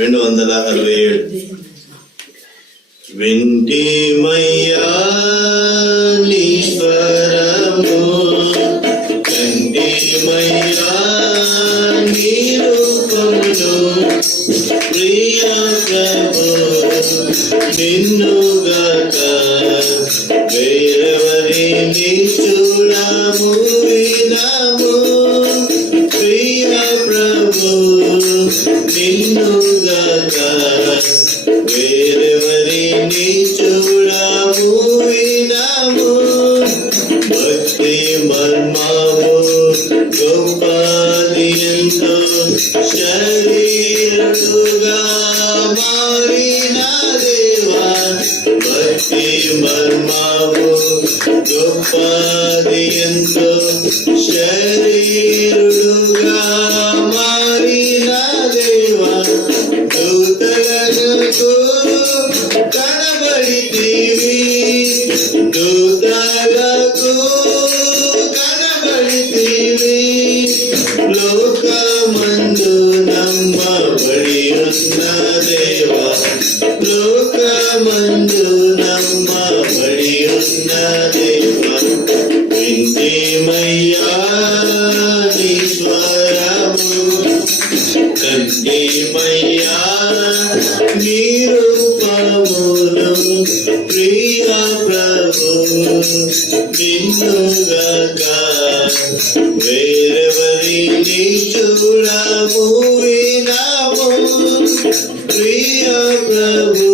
రెండు వందల అరవై ఏడు. వింటి మయ్యా స్వరము కంటి మయ్యా ప్రియ ప్రభు భక్తి మర్మము గొప్పది ఎంతో శరీరుగా మారిన దేవా దూతలకు కనబడితీవి. దూతలకు నిన్నుగాక వేరెవరిని చూడము ప్రియ ప్రభు.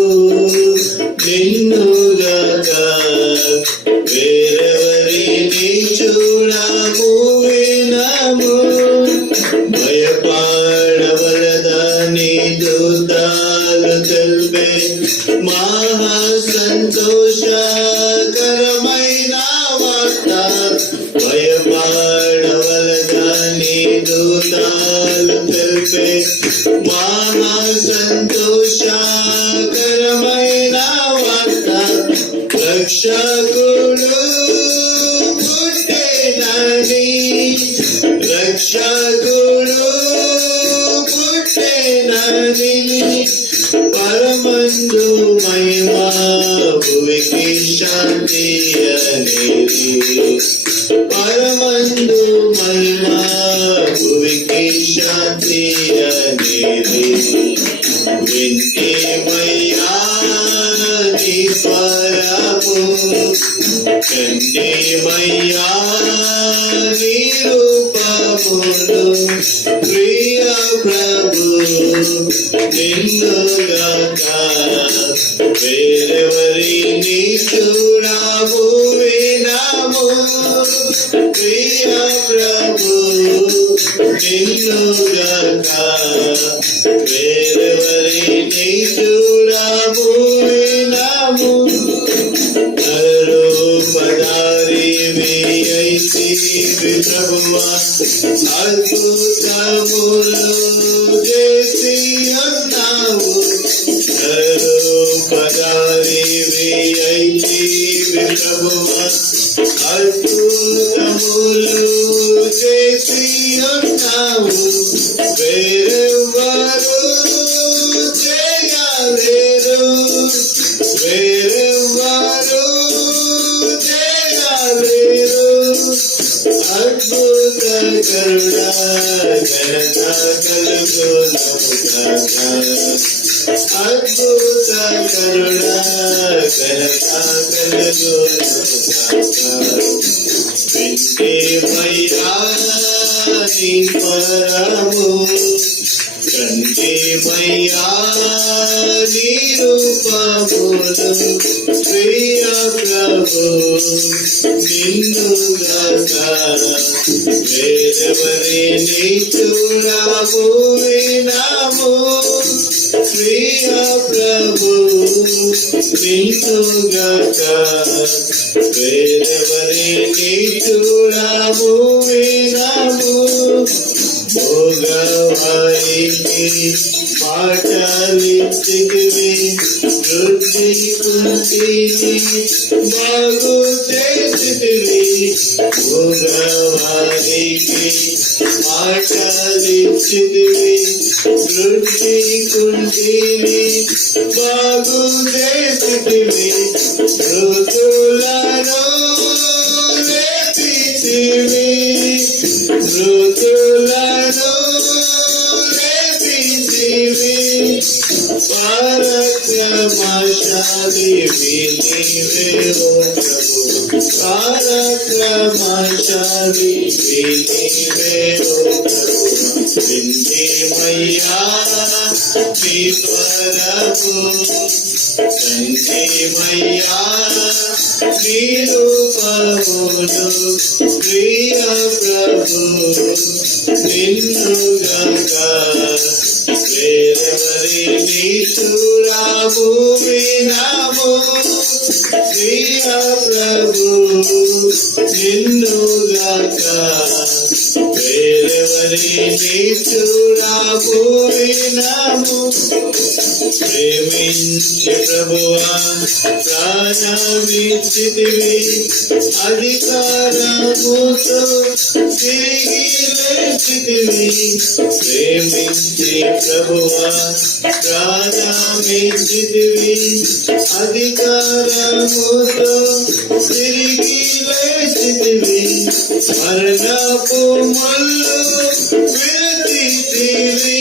భయపడవలదని దూతాలు తెలిపే మహా సంతోషకరమైన వార్త రక్షకుడు పుట్టేనని రక్షకుడు పుట్టేనని పరమందు మహిమా భువికి శాంతి అనేది స్వరము కంటే మయ్యా నీ ప్రియ ప్రభు నిన్నుగాక వేరెవరిని చూడము వినము ప్రియ ప్రభు నిన్నుగాక వినము పదారి వేసి అద్భుతములు చేసి ఉన్నావు పదారి వేసి అద్భుతములు చేసి ఉన్నావు వేరెవరు అద్భుత కరుణ ఘనత కలుగు అద్భుత కరుణ ఘనత కలుగు వింటే మయ్యా నీ పరము కంటే మయ్యా నీ రూపములు ప్రియ ప్రభు నిన్నుగాక వేరెవరిని చూడము వినము ప్రియ ప్రభు నిన్నుగాక వేరెవరిని చూడము వినము భోగవారికి మాటలిచ్చితివి వృద్ధి కుంటిని బాగు చేసితివి భోగవారికి మాటలిచ్చితివి వృద్ధి కుంటిని బాగు చేసితివి ఋతులను ఋతులను పరక్రమశాలి వినివే ప్రభు పరక్రమశాలి వినివే ఓ ప్రభు విందేమయ్యా మీ పరము ప్రియ ప్రభు వేరెవరి నీచురాము వినాము ప్రియ ప్రభు నిన్నుగక వేరెవరి నీచురాము వినాము ప్రేమించి ప్రభువా ప్రాణమిచ్చితివి అధికారముతో తిరిగి లేచితివి. ప్రేమించి ప్రభువా ప్రాణమిచ్చితివి అధికారముతో తిరిగి లేచితివి మరణపు మల్లు విరచితివి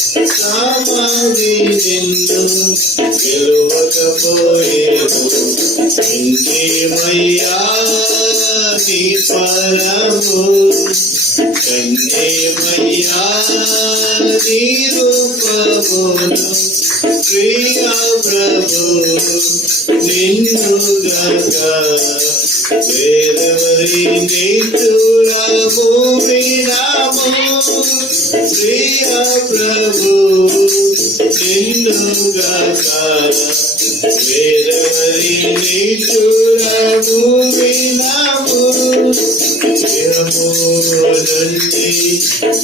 సామాధి నిన్ను గెలువకపోయేను ఇంకేమయ్యా నీ పరము కందేమయ్యా నీ రూపమును ప్రియ ప్రభు నిన్ను గక నీతులము ప్రభు నిన్నుగా గక వేరెవరి నీతులము దేహము నుండి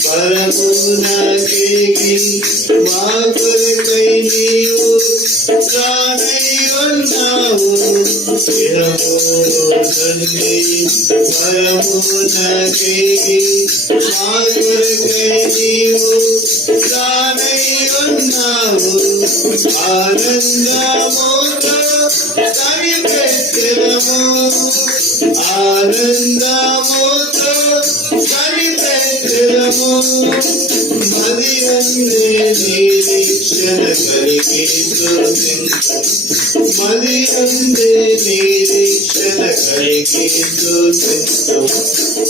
పరమునకేగి మా కొరకై నీవు ప్రాణై ఉన్నావు దేహము నుండి పరమునకేగి మా కొరకై నీవు ప్రాణై ఉన్నావు ఆనందముతో కనిపెట్టెదము ఆనందముతో కనిపెట్టెదము మది అందే నిరీక్షణ కలిగి మది అందే నిరీక్షణ కలిగి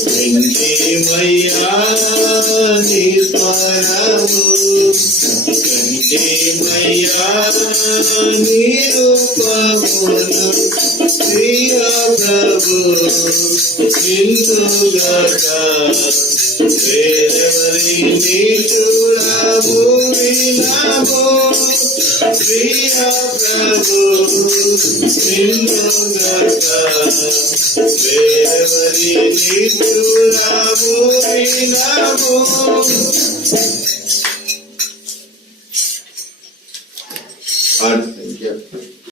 వెంకటమయ్యా నీ స్వరము కంటేమయ్యా నీ రూపమును ప్రియ ప్రభు నిన్నుగక వేరెవరి నీచురాము వినాము ప్రియ ప్రభు నిన్నుగక వేరెవరి నీచురాము వినాము